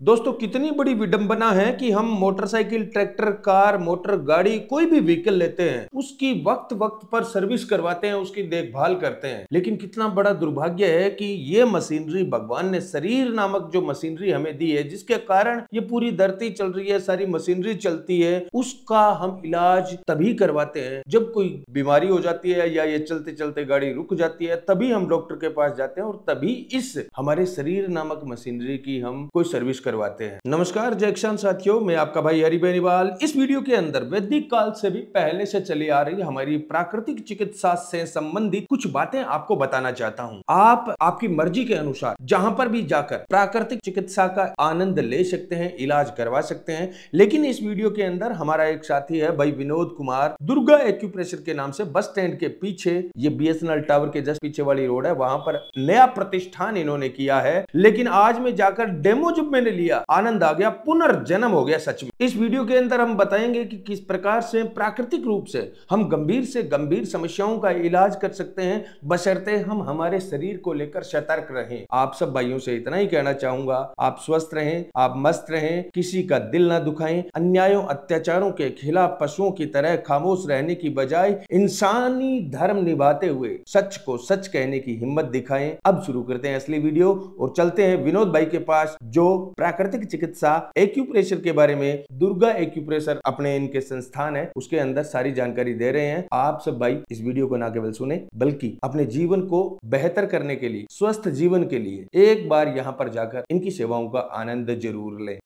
दोस्तों कितनी बड़ी विडंबना है कि हम मोटरसाइकिल, ट्रैक्टर, कार, मोटर गाड़ी, कोई भी व्हीकल लेते हैं, उसकी वक्त वक्त पर सर्विस करवाते हैं, उसकी देखभाल करते हैं। लेकिन कितना बड़ा दुर्भाग्य है कि ये मशीनरी, भगवान ने शरीर नामक जो मशीनरी हमें दी है, जिसके कारण ये पूरी धरती चल रही है, सारी मशीनरी चलती है, उसका हम इलाज तभी करवाते हैं जब कोई बीमारी हो जाती है या ये चलते चलते गाड़ी रुक जाती है, तभी हम डॉक्टर के पास जाते हैं और तभी इस हमारे शरीर नामक मशीनरी की हम कोई सर्विस करवाते हैं। नमस्कार जय किसान साथियों, मैं आपका भाई हरि बेनीवाल। इस वीडियो के अंदर वैदिक काल से भी पहले से चली आ रही हमारी प्राकृतिक चिकित्सा से संबंधित कुछ बातें आपको बताना चाहता हूं। आप आपकी मर्जी के अनुसार जहां पर भी जाकर प्राकृतिक चिकित्सा का आनंद ले सकते हैं, इलाज करवा सकते हैं। लेकिन इस वीडियो के अंदर हमारा एक साथी है भाई विनोद कुमार, दुर्गा एक्यूप्रेशर के नाम से बस स्टैंड के पीछे, ये BSNL टावर के जस्ट पीछे वाली रोड है, वहां पर नया प्रतिष्ठान इन्होंने किया है। लेकिन आज में जाकर डेमो जब मैंने लिया, आनंद आ गया, पुनर्जन्म हो गया सच में। इस वीडियो के अंदर हम बताएंगे कि किस प्रकार से प्राकृतिक रूप से हम गंभीर से गंभीर समस्याओं का इलाज कर सकते हैं, बशर्ते हम हमारे शरीर को लेकर सतर्क रहें। आप सब भाइयों से इतना ही कहना चाहूंगा, आप स्वस्थ रहें, आप मस्त रहें, किसी का दिल ना दुखाएं, अन्यायों अत्याचारों के खिलाफ पशुओं की तरह खामोश रहने की बजाय इंसानी धर्म निभाते हुए सच को सच कहने की हिम्मत दिखाएं। अब शुरू करते हैं असली वीडियो और चलते हैं विनोद भाई के पास, जो प्राकृतिक चिकित्सा एक्यूप्रेशर के बारे में, दुर्गा एक्यूप्रेशर अपने इनके संस्थान है, उसके अंदर सारी जानकारी दे रहे हैं। आप सब भाई इस वीडियो को ना केवल सुने, बल्कि अपने जीवन को बेहतर करने के लिए, स्वस्थ जीवन के लिए एक बार यहाँ पर जाकर इनकी सेवाओं का आनंद जरूर लें।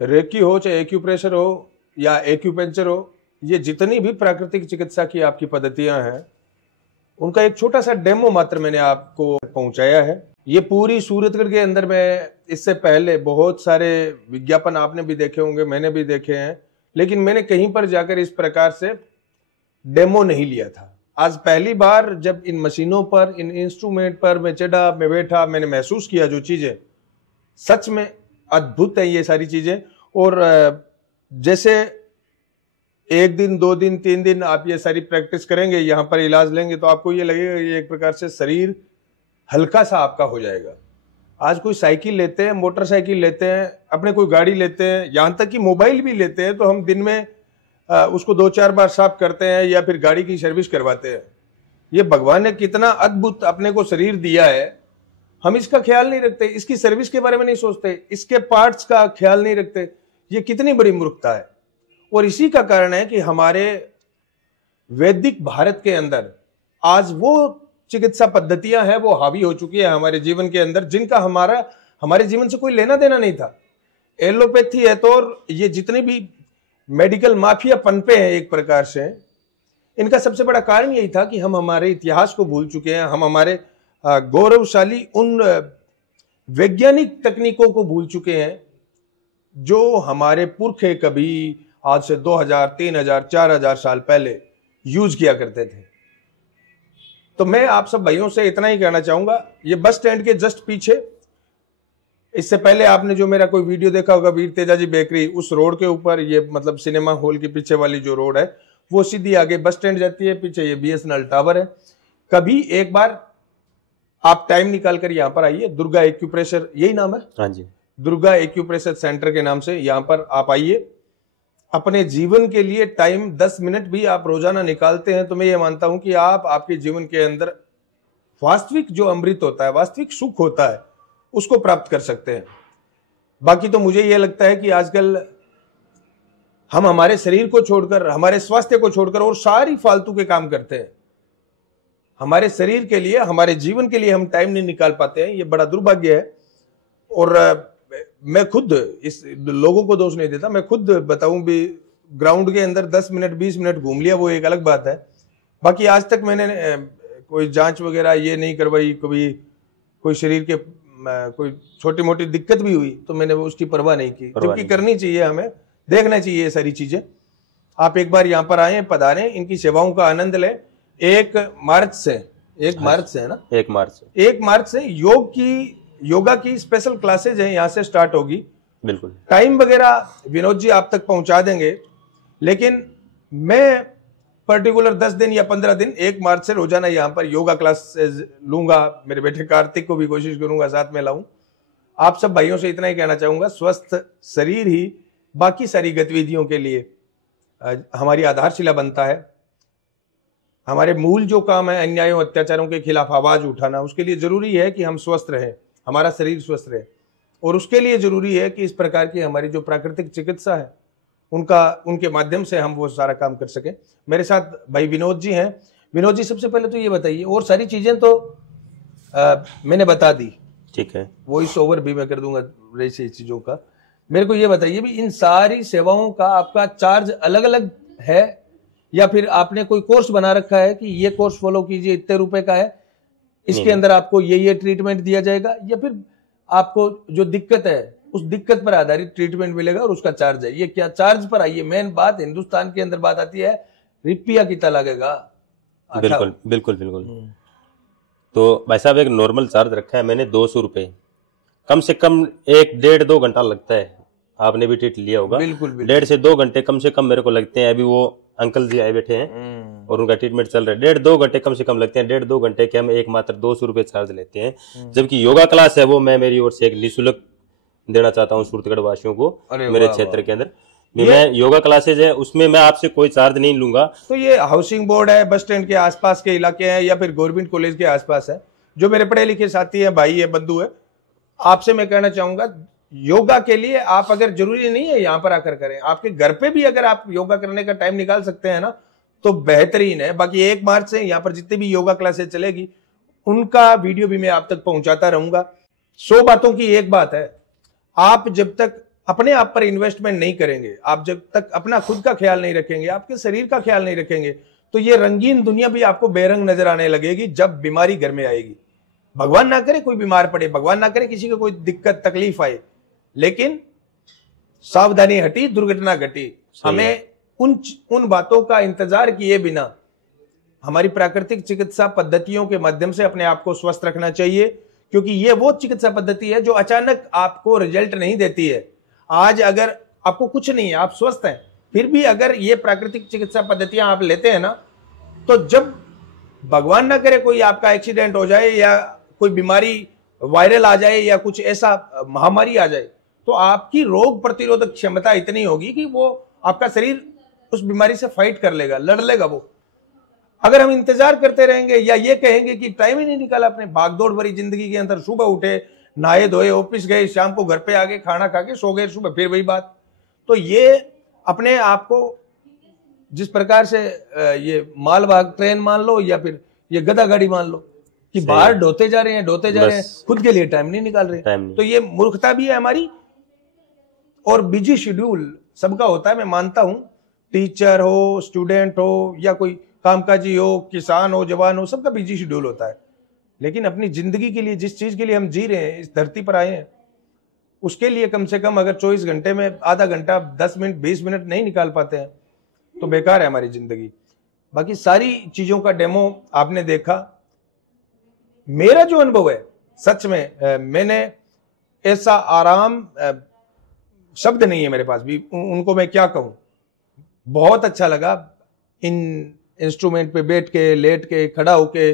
रेकी हो चाहे एक्यूप्रेशर हो या एक्यूपेंचर हो, ये जितनी भी प्राकृतिक चिकित्सा की आपकी पद्धतियां हैं, उनका एक छोटा सा डेमो मात्र मैंने आपको पहुंचाया है। ये पूरी सूरतगढ़ के अंदर में इससे पहले बहुत सारे विज्ञापन आपने भी देखे होंगे, मैंने भी देखे हैं, लेकिन मैंने कहीं पर जाकर इस प्रकार से डेमो नहीं लिया था। आज पहली बार जब इन मशीनों पर, इन इंस्ट्रूमेंट पर मैं चढ़ा, मैं बैठा, मैंने महसूस किया जो चीजें, सच में अद्भुत है ये सारी चीजें। और जैसे एक दिन, 2 दिन, 3 दिन आप ये सारी प्रैक्टिस करेंगे, यहाँ पर इलाज लेंगे, तो आपको ये लगेगा ये एक प्रकार से शरीर हल्का सा आपका हो जाएगा। आज कोई साइकिल लेते हैं, मोटरसाइकिल लेते हैं, अपने कोई गाड़ी लेते हैं, यहाँ तक कि मोबाइल भी लेते हैं, तो हम दिन में उसको 2-4 बार साफ करते हैं या फिर गाड़ी की सर्विस करवाते हैं। ये भगवान ने कितना अद्भुत अपने को शरीर दिया है, हम इसका ख्याल नहीं रखते, इसकी सर्विस के बारे में नहीं सोचते, इसके पार्ट्स का ख्याल नहीं रखते। ये कितनी बड़ी मूर्खता है। और इसी का कारण है कि हमारे वैदिक भारत के अंदर आज वो चिकित्सा पद्धतियां हैं, वो हावी हो चुकी है हमारे जीवन के अंदर, जिनका हमारे जीवन से कोई लेना देना नहीं था। एलोपैथी है तो ये जितने भी मेडिकल माफिया पनपे हैं एक प्रकार से, इनका सबसे बड़ा कारण यही था कि हम हमारे इतिहास को भूल चुके हैं, हम हमारे गौरवशाली उन वैज्ञानिक तकनीकों को भूल चुके हैं जो हमारे पुरखे कभी आज से 2000, 3000, 4000 साल पहले यूज किया करते थे। तो मैं आप सब भाइयों से इतना ही कहना चाहूंगा, ये बस स्टैंड के जस्ट पीछे, इससे पहले आपने जो मेरा कोई वीडियो देखा होगा वीर तेजाजी बेकरी, उस रोड के ऊपर, ये मतलब सिनेमा हॉल के पीछे वाली जो रोड है, वो सीधी आगे बस स्टैंड जाती है, पीछे ये BSNL टावर है। कभी एक बार आप टाइम निकाल कर यहाँ पर आइए, दुर्गा एक्यूप्रेशर यही नाम है, हाँ जी, दुर्गा एक्यूप्रेशर सेंटर के नाम से यहाँ पर आप आइए। अपने जीवन के लिए टाइम 10 मिनट भी आप रोजाना निकालते हैं, तो मैं ये मानता हूं कि आप आपके जीवन के अंदर वास्तविक जो अमृत होता है, वास्तविक सुख होता है, उसको प्राप्त कर सकते हैं। बाकी तो मुझे यह लगता है कि आजकल हम हमारे शरीर को छोड़कर, हमारे स्वास्थ्य को छोड़कर और सारी फालतू के काम करते हैं। हमारे शरीर के लिए, हमारे जीवन के लिए हम टाइम नहीं निकाल पाते हैं, ये बड़ा दुर्भाग्य है। और मैं खुद इस लोगों को दोष नहीं देता, मैं खुद बताऊं भी, ग्राउंड के अंदर 10 मिनट 20 मिनट घूम लिया, वो एक अलग बात है। बाकी आज तक मैंने कोई जांच वगैरह ये नहीं करवाई, कभी कोई शरीर के कोई छोटी मोटी दिक्कत भी हुई तो मैंने उसकी परवाह नहीं की, जबकि करनी चाहिए, हमें देखना चाहिए ये सारी चीजें। आप एक बार यहाँ पर आए, पधारें, इनकी सेवाओं का आनंद लें। 1 मार्च से, 1 मार्च से है ना, 1 मार्च से योगा की स्पेशल क्लासेज है, यहाँ से स्टार्ट होगी। बिल्कुल, टाइम वगैरह विनोद जी आप तक पहुंचा देंगे, लेकिन मैं पर्टिकुलर 10 दिन या 15 दिन 1 मार्च से रोजाना यहाँ पर योगा क्लासेज लूंगा। मेरे बेटे कार्तिक को भी कोशिश करूंगा साथ में लाऊं। आप सब भाइयों से इतना ही कहना चाहूंगा, स्वस्थ शरीर ही बाकी सारी गतिविधियों के लिए हमारी आधारशिला बनता है। हमारे मूल जो काम है अन्यायों अत्याचारों के खिलाफ आवाज उठाना, उसके लिए जरूरी है कि हम स्वस्थ रहें, हमारा शरीर स्वस्थ रहे, और उसके लिए जरूरी है कि इस प्रकार की हमारी जो प्राकृतिक चिकित्सा है उनके माध्यम से हम वो सारा काम कर सकें। मेरे साथ भाई विनोद जी हैं। विनोद जी, सबसे पहले तो ये बताइए, और सारी चीजें तो मैंने बता दी, ठीक है, वॉइस ओवर भी मैं कर दूंगा ऐसी चीजों का। मेरे को ये बताइए भी, इन सारी सेवाओं का आपका चार्ज अलग अलग है, या फिर आपने कोई कोर्स बना रखा है कि ये कोर्स फॉलो कीजिए, इतने रुपए का है, इसके अंदर आपको ये ट्रीटमेंट दिया जाएगा, या फिर आपको जो दिक्कत है उस दिक्कत पर आधारित ट्रीटमेंट मिलेगा और उसका चार्ज है? ये क्या चार्ज पर आइए, मेन बात हिंदुस्तान के अंदर बात आती है, रुपया कितना लगेगा? बिल्कुल बिल्कुल बिल्कुल। तो भाई साहब, एक नॉर्मल चार्ज रखा है मैंने 200 रुपये, कम से कम 1-1.5-2 घंटा लगता है। आपने भी ट्रीट लिया होगा, बिल्कुल 1.5 से 2 घंटे कम से कम मेरे को लगते हैं। अभी वो अंकल जी आए बैठे हैं और उनका ट्रीटमेंट चल रहा है, 1.5-2 घंटे कम से कम लगते हैं। 1.5-2 घंटे के हम एक मात्र 200 रुपये चार्ज लेते हैं। जबकि योगा क्लास है वो मैं मेरी ओर से एक निःशुल्क देना चाहता हूँ सूरतगढ़ वासियों को। मेरे क्षेत्र के अंदर मैं योगा क्लासेज है, उसमें मैं आपसे कोई चार्ज नहीं लूंगा। तो ये हाउसिंग बोर्ड है, बस स्टैंड के आसपास के इलाके हैं, या फिर गवर्नमेंट कॉलेज के आसपास है, जो मेरे पढ़े लिखे साथी है, भाई है, बंधु है, आपसे मैं कहना चाहूंगा, योगा के लिए आप अगर, जरूरी नहीं है यहाँ पर आकर करें, आपके घर पे भी अगर आप योगा करने का टाइम निकाल सकते हैं ना, तो बेहतरीन है। बाकी 1 मार्च से यहाँ पर जितनी भी योगा क्लासेस चलेगी उनका वीडियो भी मैं आप तक पहुंचाता रहूंगा। 100 बातों की एक बात है, आप जब तक अपने आप पर इन्वेस्टमेंट नहीं करेंगे, आप जब तक अपना खुद का ख्याल नहीं रखेंगे, आपके शरीर का ख्याल नहीं रखेंगे, तो ये रंगीन दुनिया भी आपको बेरंग नजर आने लगेगी जब बीमारी घर में आएगी। भगवान ना करे कोई बीमार पड़े, भगवान ना करे किसी को कोई दिक्कत तकलीफ आए, लेकिन सावधानी हटी दुर्घटना घटी। हमें उन बातों का इंतजार किए बिना हमारी प्राकृतिक चिकित्सा पद्धतियों के माध्यम से अपने आप को स्वस्थ रखना चाहिए, क्योंकि ये वो चिकित्सा पद्धति है जो अचानक आपको रिजल्ट नहीं देती है। आज अगर आपको कुछ नहीं है, आप स्वस्थ हैं, फिर भी अगर ये प्राकृतिक चिकित्सा पद्धतियां आप लेते हैं ना, तो जब भगवान ना करे कोई आपका एक्सीडेंट हो जाए, या कोई बीमारी वायरल आ जाए, या कुछ ऐसा महामारी आ जाए, तो आपकी रोग प्रतिरोधक क्षमता इतनी होगी कि वो आपका शरीर उस बीमारी से फाइट कर लेगा, लड़ लेगा वो। अगर हम इंतजार करते रहेंगे या ये कहेंगे कि टाइम ही नहीं निकाला अपने भागदौड़ भरी जिंदगी के अंदर, सुबह उठे, नहाए धोए, ऑफिस गए, शाम को घर पे आ गए, खाना खा के सो गए, सुबह फिर वही बात, तो ये अपने आप को जिस प्रकार से ये मालवाहक ट्रेन मान लो या फिर ये गधा गाड़ी मान लो कि बाहर ढोते जा रहे हैं, खुद के लिए टाइम नहीं निकाल रहे, तो ये मूर्खता भी है हमारी। और बिजी शेड्यूल सबका होता है, मैं मानता हूं, टीचर हो, स्टूडेंट हो, या कोई कामकाजी हो, किसान हो, जवान हो, सबका बिजी शेड्यूल होता है। लेकिन अपनी जिंदगी के लिए, जिस चीज के लिए हम जी रहे हैं, इस धरती पर आए हैं, उसके लिए कम से कम अगर 24 घंटे में आधा घंटा, 10 मिनट, 20 मिनट नहीं निकाल पाते हैं तो बेकार है हमारी जिंदगी। बाकी सारी चीजों का डेमो आपने देखा। मेरा जो अनुभव है, सच में मैंने ऐसा आराम, शब्द नहीं है मेरे पास भी उनको मैं क्या कहूं, बहुत अच्छा लगा इन इंस्ट्रूमेंट पे बैठ के, लेट के, खड़ा होके।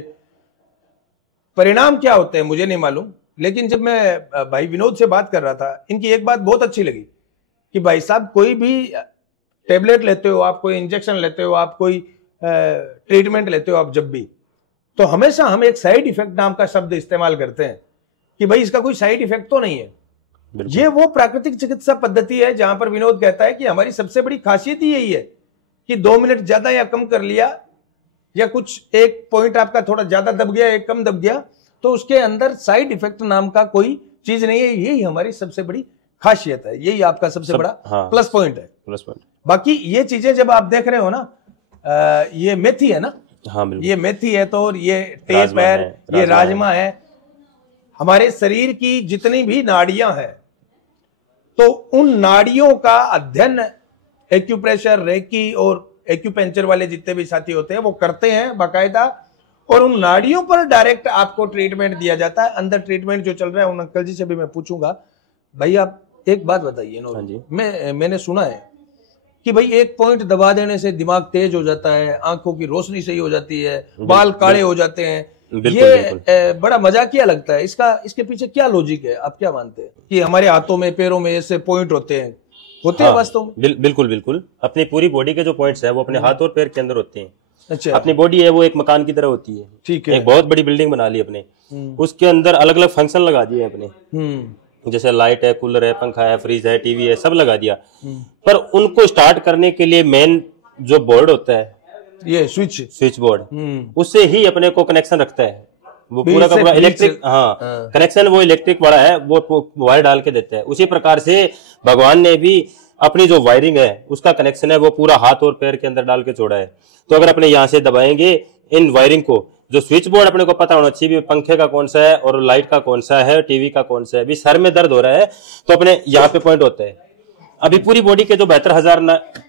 परिणाम क्या होते हैं मुझे नहीं मालूम, लेकिन जब मैं भाई विनोद से बात कर रहा था, इनकी एक बात बहुत अच्छी लगी कि भाई साहब, कोई भी टेबलेट लेते हो आप, कोई इंजेक्शन लेते हो आप, कोई ट्रीटमेंट लेते हो आप, जब भी, तो हमेशा हम एक साइड इफेक्ट नाम का शब्द इस्तेमाल करते हैं कि भाई इसका कोई साइड इफेक्ट तो नहीं है। ये वो प्राकृतिक चिकित्सा पद्धति है जहां पर विनोद कहता है कि हमारी सबसे बड़ी खासियत ही यही है कि 2 मिनट ज्यादा या कम कर लिया, या कुछ एक पॉइंट आपका थोड़ा ज्यादा दब गया, एक कम दब गया, तो उसके अंदर साइड इफेक्ट नाम का कोई चीज नहीं है। यही हमारी सबसे बड़ी खासियत है, यही आपका सबसे बड़ा प्लस पॉइंट है। बाकी ये चीजें जब आप देख रहे हो ना, ये मेथी है ना, ये मेथी है, तो ये टेप है, ये राजमा है। हमारे शरीर की जितनी भी नाड़ियां हैं, तो उन नाड़ियों का अध्ययन एक्यूप्रेशर, रेकी और एक्यूपेंचर वाले जितने भी साथी होते हैं वो करते हैं बाकायदा, और उन नाड़ियों पर डायरेक्ट आपको ट्रीटमेंट दिया जाता है। अंदर ट्रीटमेंट जो चल रहा है, उन अंकल जी से भी मैं पूछूंगा, भाई आप एक बात बताइए ना, मैंने सुना है कि भाई एक पॉइंट दबा देने से दिमाग तेज हो जाता है, आंखों की रोशनी सही हो जाती है, बाल काले हो जाते हैं, ये बड़ा मजाकिया लगता है। इसके पीछे क्या लॉजिक है, आप क्या मानते हैं कि हमारे हाथों में पैरों में ऐसे पॉइंट होते हैं हाँ, वास्तव में? बिल्कुल अपनी पूरी बॉडी के जो पॉइंट्स है वो अपने हाथ और पैर के अंदर होते हैं। अच्छा, अपनी बॉडी है वो एक मकान की तरह होती है। ठीक है। एक बहुत बड़ी बिल्डिंग बना ली अपने, उसके अंदर अलग अलग फंक्शन लगा दिए अपने, जैसे लाइट है, कूलर है, पंखा है, फ्रिज है, टीवी है, सब लगा दिया। पर उनको स्टार्ट करने के लिए मेन जो बोर्ड होता है, ये स्विच बोर्ड, उससे ही अपने को कनेक्शन रखता है। वो पूरा का पूरा इलेक्ट्रिक, हाँ, कनेक्शन वो इलेक्ट्रिक वाला है, वो वायर डाल के देता है। उसी प्रकार से भगवान ने भी अपनी जो वायरिंग है उसका कनेक्शन है वो पूरा हाथ और पैर के अंदर डाल के छोड़ा है। तो अगर अपने यहाँ से दबाएंगे इन वायरिंग को, जो स्विच बोर्ड अपने को पता होना चाहिए पंखे का कौन सा है और लाइट का कौन सा है, टीवी का कौन सा है। अभी सर में दर्द हो रहा है तो अपने यहाँ पे पॉइंट होता है। अभी पूरी बॉडी के जो 72,000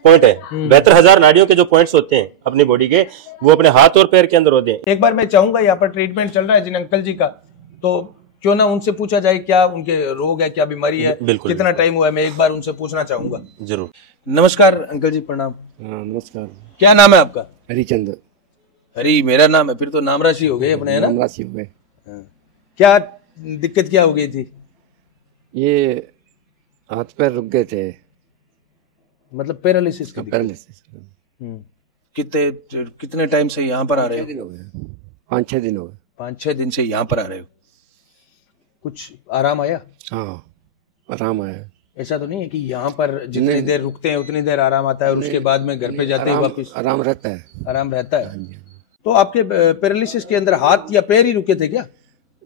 पॉइंट है, 72,000 नाड़ियों के जो पॉइंट्स होते हैं अपनी बॉडी के, वो अपने हाथ और पैर के अंदर होते हैं। एक बार मैं चाहूंगा, यहाँ पर ट्रीटमेंट चल रहा है जिन अंकल जी का, तो क्यों ना उनसे पूछा जाए क्या उनके रोग है, क्या बीमारी है, कितना टाइम हुआ है, मैं एक बार उनसे पूछना चाहूंगा। जरूर। नमस्कार अंकल जी, प्रणाम। नमस्कार। क्या नाम है आपका? हरिचंद। हरी मेरा नाम है, फिर तो नाम राशि हो गए अपने, है ना? नाम राशि हो गए। क्या दिक्कत क्या हो गई थी? ये हाथ पैर रुक गए थे, मतलब पैरालिसिस का? पैरालिसिस। कितने टाइम से यहाँ पर आ रहे हो? 5-6 दिन हो गए। 5-6 दिन से यहाँ पर आ रहे हो। कुछ आराम आया? हाँ, आराम आया। ऐसा तो नहीं है कि यहाँ पर जितनी देर रुकते हैं उतनी देर आराम आता है और उसके बाद में घर पे जाते हैं वापस? आराम रहता है। आराम रहता है। तो आपके पैरालिसिस के अंदर हाथ या पैर ही रुके थे क्या?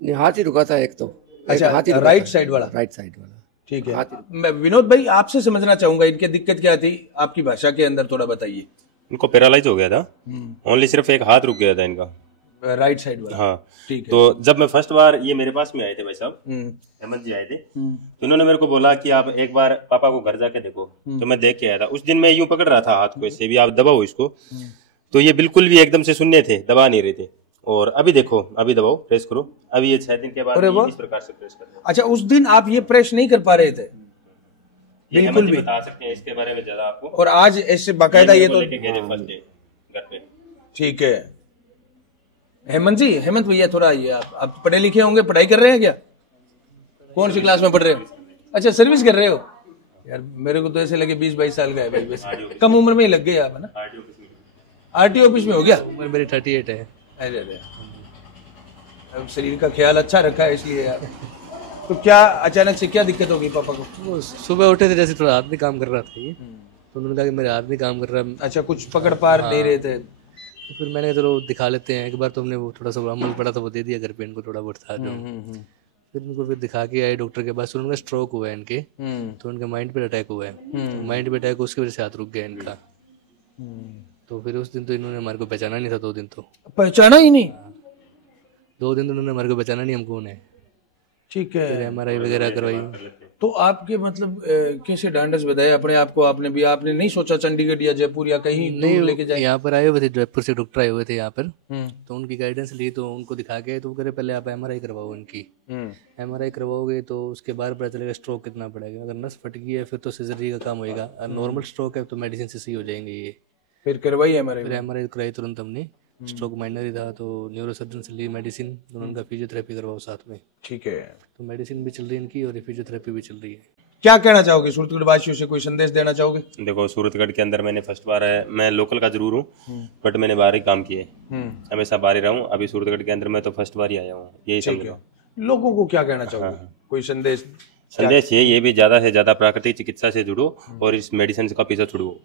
नहीं, हाथ ही रुका था एक तो। अच्छा, हाथ ही राइट साइड वाला? राइट साइड वाला। ठीक है। मैं विनोद भाई आपसे समझना चाहूंगा इनकी दिक्कत क्या थी, आपकी भाषा के अंदर थोड़ा बताइए। इनको पैरालाइज हो गया था, ओनली सिर्फ एक हाथ रुक गया था इनका, राइट साइड वाला। हाँ, ठीक है। तो जब मैं फर्स्ट बार, ये मेरे पास में आए थे भाई साहब, हेमंत जी आए थे, तो इन्होंने मेरे को बोला कि आप एक बार पापा को घर जाके देखो। तो मैं देख के आया था। उस दिन मैं यूं पकड़ रहा था हाथ को ऐसे, भी आप दबाओ इसको, तो ये बिल्कुल भी एकदम से शून्य थे, दबा नहीं रहे थे। और अभी देखो, अभी दबाओ, प्रेस करो, अभी ये 6 दिन के बाद इस प्रकार से प्रेस करते हैं। अच्छा, उस दिन आप ये प्रेस नहीं कर पा रहे थे? बिल्कुल भी बता सकते हैं इसके बारे में ज्यादा आपको। और आज ऐसे बाकायदा ये तो घर पे। ठीक है। हेमंत जी, हेमंत भैया थोड़ा आइए। आप पढ़े लिखे होंगे, पढ़ाई कर रहे हैं क्या? कौन सी क्लास में पढ़ रहे हो? अच्छा, सर्विस कर रहे हो। यार मेरे को तो ऐसे लगे 20-22 साल का है भाई, वैसे कम उम्र में ही लग गए आप, है ना? आरटीओ ऑफिस में हो गया? उम्र मेरी 38 है। अरे अब शरीर का ख्याल अच्छा रखा है इसलिए यार। तो क्या अचानक से क्या दिक्कत हो गई पापा को? वो सुबह उठे थे, जैसे थोड़ा हाथ भी काम कर रहा था ये, तो उन्होंने कहा कि मेरा हाथ भी काम कर रहा है। अच्छा, कुछ पकड़ पार नहीं रहे थे? तो फिर मैंने कहा चलो दिखा लेते हैं एक बार। तो हमने वो थोड़ा सा अमल पड़ा था, वो दे दिया घर पे इनको, थोड़ा बहुत था जो। फिर इनको फिर दिखा के आए डॉक्टर के पास। उन्होंने स्ट्रोक हुआ है इनके, तो उनके माइंड पे अटैक हुआ है। माइंड पे अटैक, उसकी वजह से हाथ रुक गया इनका। तो फिर उस दिन तो इन्होंने हमारे को पहचाना नहीं था। 2 दिन तो पहचाना ही नहीं? 2 दिन तो उन्होंने हमारे को पहचाना नहीं हम कौन है। ठीक है। MRI वगैरह करवाई। तो आपके मतलब कैसे डांडस बधाए अपने आप को? आपने नहीं सोचा चंडीगढ़ या जयपुर या कहीं नहीं लेके जाए? यहाँ पर आए हुए थे, जयपुर से डॉक्टर आए हुए थे यहाँ पर, तो उनकी गाइडेंस ली, तो उनको दिखा के तो करे पहले आप MRI करवाओ इनकी। MRI करवाओगे तो उसके बाद पता चलेगा स्ट्रोक कितना पड़ेगा। अगर नस फट गई है फिर तो सर्जरी का काम होएगा, और नॉर्मल स्ट्रोक है तो मेडिसिन से सही हो जाएंगे ये। फिर करवाई MRI? फिर MRI कराई तुरंत हमने। स्ट्रोक माइनर ही था तो न्यूरो सर्जन से ली मेडिसिन, उनका फिजियोथेरेपी करवाओ साथ में। ठीक है। तो मेडिसिन भी चल रही है इनकी और फिजियोथेरेपी भी चल रही है। क्या कहना चाहोगे सूरतगढ़ वासियों से, कोई संदेश देना चाहोगे? देखो, सूरतगढ़ के अंदर मैंने फर्स्ट बार है, मैं लोकल का जरूर हूँ, बट मैंने बाहर ही काम किए, हमेशा बाहर ही रहा हूँ। अभी सूरतगढ़ के अंदर मैं तो फर्स्ट बार ही आया हूँ, यही समझ लो। लोगों को क्या कहना चाहोगे? कोई संदेश? ये भी ज्यादा से ज्यादा प्राकृतिक चिकित्सा से जुड़ो और इस मेडिसिन का पीछा छुड़ो।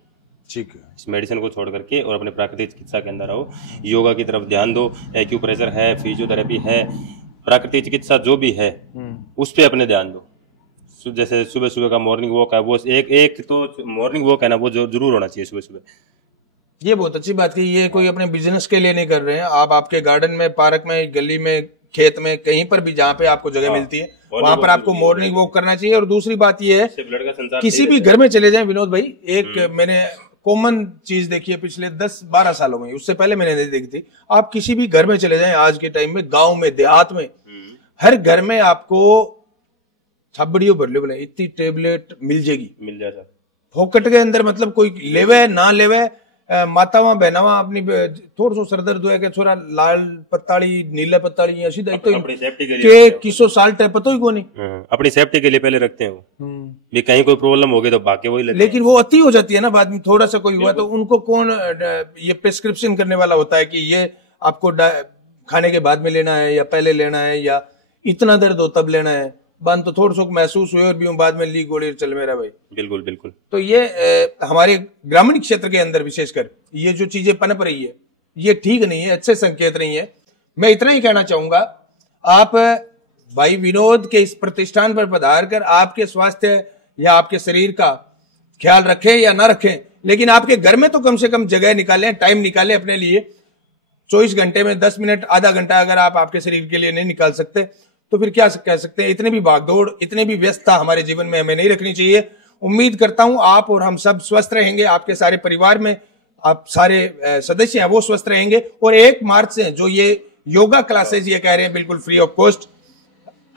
ठीक है। इस मेडिसिन को छोड़ करके और अपने प्राकृतिक चिकित्सा के अंदर आओ। योगा की तरफ ध्यान दो, एक्यूप्रेशर है, फिजियोथेरेपी है, प्राकृतिक चिकित्सा जो भी है उस पे अपने ध्यान दो। जैसे सुबह सुबह का मॉर्निंग वॉक है, वो एक तो मॉर्निंग वॉक है ना, वो जरूर होना चाहिए सुबह सुबह। ये बहुत अच्छी बात की। ये कोई अपने बिजनेस के लिए नहीं कर रहे हैं आप। आपके गार्डन में, पार्क में, गली में, खेत में, कहीं पर भी जहाँ पे आपको जगह मिलती है वहां पर आपको मॉर्निंग वॉक करना चाहिए। और दूसरी बात ये है, किसी भी घर में चले जाएं विनोद भाई, एक मैंने कॉमन चीज देखी है पिछले 10-12 सालों में, उससे पहले मैंने नहीं देखी थी। आप किसी भी घर में चले जाएं आज के टाइम में, गांव में, देहात में, हर घर में आपको छबड़ियों भरले बोले इतनी टेबलेट मिल जाएगी, मिल जाएगा फोकट के अंदर। मतलब कोई लेवे ना लेवे, मातावा बहनावा अपनी थोड़ा सो सरदर्द हुआ के छोरा लाल पत्ताली नीला पत्ताली ऐसी तो अपनी सेफ्टी के के किसो साल्ट है पता ही को नहीं। अपनी सेफ्टी के लिए पहले रखते हैं वो भी कहीं कोई प्रॉब्लम होगी तो बाकी वही लेते लेकिन वो अति हो जाती है ना बाद में, थोड़ा सा कोई हुआ तो उनको कौन ये प्रिस्क्रिप्शन करने वाला होता है कि ये आपको खाने के बाद में लेना है या पहले लेना है या इतना दर्द हो तब लेना है। बांध तो थोड़ा सा महसूस हुए और भी बाद में ली गोली चल मेरा भाई। बिल्कुल बिल्कुल। तो ये हमारे ग्रामीण क्षेत्र के अंदर विशेषकर ये जो चीजें पनप रही है ये ठीक नहीं है, अच्छे संकेत नहीं है। मैं इतना ही कहना चाहूंगा, आप भाई विनोद के इस प्रतिष्ठान पर पधार कर आपके स्वास्थ्य या आपके शरीर का ख्याल रखें या ना रखें, लेकिन आपके घर में तो कम से कम जगह निकालें, टाइम निकालें अपने लिए। 24 घंटे में 10 मिनट आधा घंटा अगर आप आपके शरीर के लिए नहीं निकाल सकते तो फिर क्या कह सकते हैं। इतने भी भागदौड़, इतने भी व्यस्तता हमारे जीवन में हमें नहीं रखनी चाहिए। उम्मीद करता हूं आप और हम सब स्वस्थ रहेंगे, आपके सारे परिवार में आप सारे सदस्य हैं वो स्वस्थ रहेंगे। और 1 मार्च से जो ये योगा क्लासेस ये कह रहे हैं बिल्कुल फ्री ऑफ कॉस्ट,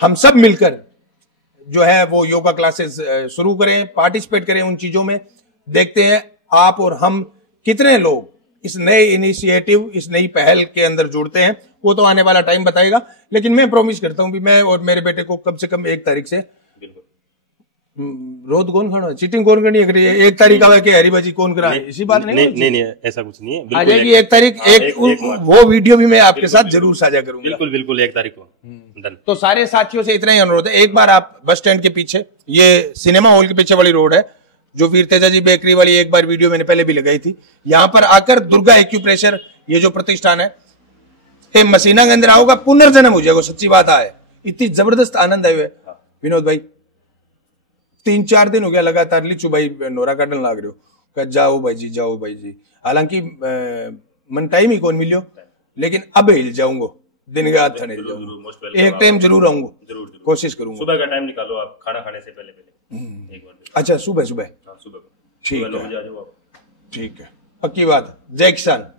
हम सब मिलकर जो है वो योगा क्लासेस शुरू करें, पार्टिसिपेट करें उन चीजों में। देखते हैं आप और हम कितने लोग इस नए इनिशिएटिव, इस नई पहल के अंदर जुड़ते हैं, वो तो आने वाला टाइम बताएगा। लेकिन मैं प्रॉमिस करता हूं भी मैं और मेरे बेटे को कम से कम 1 तारीख से रोज कौन खाना चीटिंग कौन करनी है, 1 तारीख आवे के हरीबाजी कौन करा, इसी बात नहीं ऐसा कुछ नहीं है। आ जाएगी 1 तारीख, वो वीडियो भी मैं आपके साथ जरूर साझा करूंगा। बिल्कुल बिल्कुल 1 तारीख को डन। तो सारे साथियों से इतना ही अनुरोध है, एक बार आप बस स्टैंड के पीछे, ये सिनेमा हॉल के पीछे वाली रोड है जो वीर तेजाजी बेकरी वाली, एक बार वीडियो मैंने पहले भी लगाई थी, यहां पर आकर दुर्गा एक्यूप्रेशर ये जो प्रतिष्ठान है मसीना के अंदर आओगा पुनर्जन्म हो जाएगा। सच्ची बात है, इतनी जबरदस्त आनंद आए हुए विनोद भाई। 3-4 दिन हो गया लगातार लिचू भाई नोरा काटन लाग रहे हो, जाओ भाई जी। हालांकि मन टाइम ही कौन मिलियो, लेकिन अब हिल जाऊंगा दिन के हाथ थने जाऊंगा, एक टाइम जरूर आऊंगा, कोशिश करूंगा। सुबह का टाइम निकालो आप, खाना खाने से पहले एक बार। अच्छा सुबह सुबह ठीक है, ठीक है, पक्की बात। जय किसान।